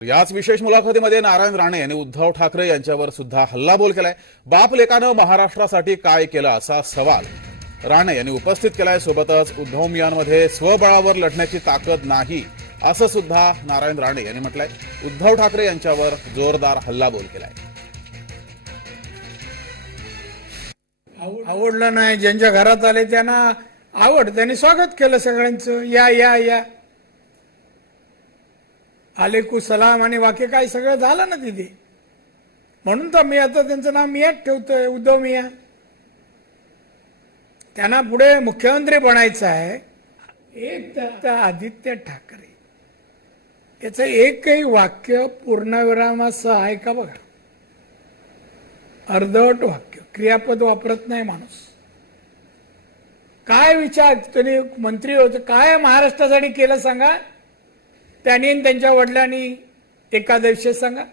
याच विशेष मुलाखतीमध्ये नारायण राणे यांनी उद्धव ठाकरे यांच्यावर सुद्धा हल्लाबोल केलाय. बाप लेकानं महाराष्ट्रासाठी काय केलं असा सवाल राणे यांनी उपस्थित केलाय. सोबतच उद्धव मियांमध्ये स्वबळावर लढण्याची ताकद नाही असं सुद्धा नारायण राणे यांनी म्हटलंय. उद्धव ठाकरे यांच्यावर जोरदार हल्लाबोल केलाय. आवडलं नाही. ज्यांच्या घरात आले त्यांना आवड. त्यांनी स्वागत केलं सगळ्यांचं. या या या. आलेकू सलाम आणि वाक्य काय? सगळं झालं ना तिथे. म्हणून तर मी आता त्यांचं नाव मियाच ठेवतोय उद्धव मिया त्यांना पुढे मुख्यमंत्री बनायचं आहे. एक तर आदित्य ठाकरे. याचं एकही वाक्य पूर्णविरामासह आहे का बघा? अर्धवट वाक्य. क्रियापद वापरत नाही माणूस. काय विचार? त्यांनी मंत्री होते. काय महाराष्ट्रासाठी केलं सांगा? त्यांनी त्यांच्या वडिलांनी एकादशी सांगा.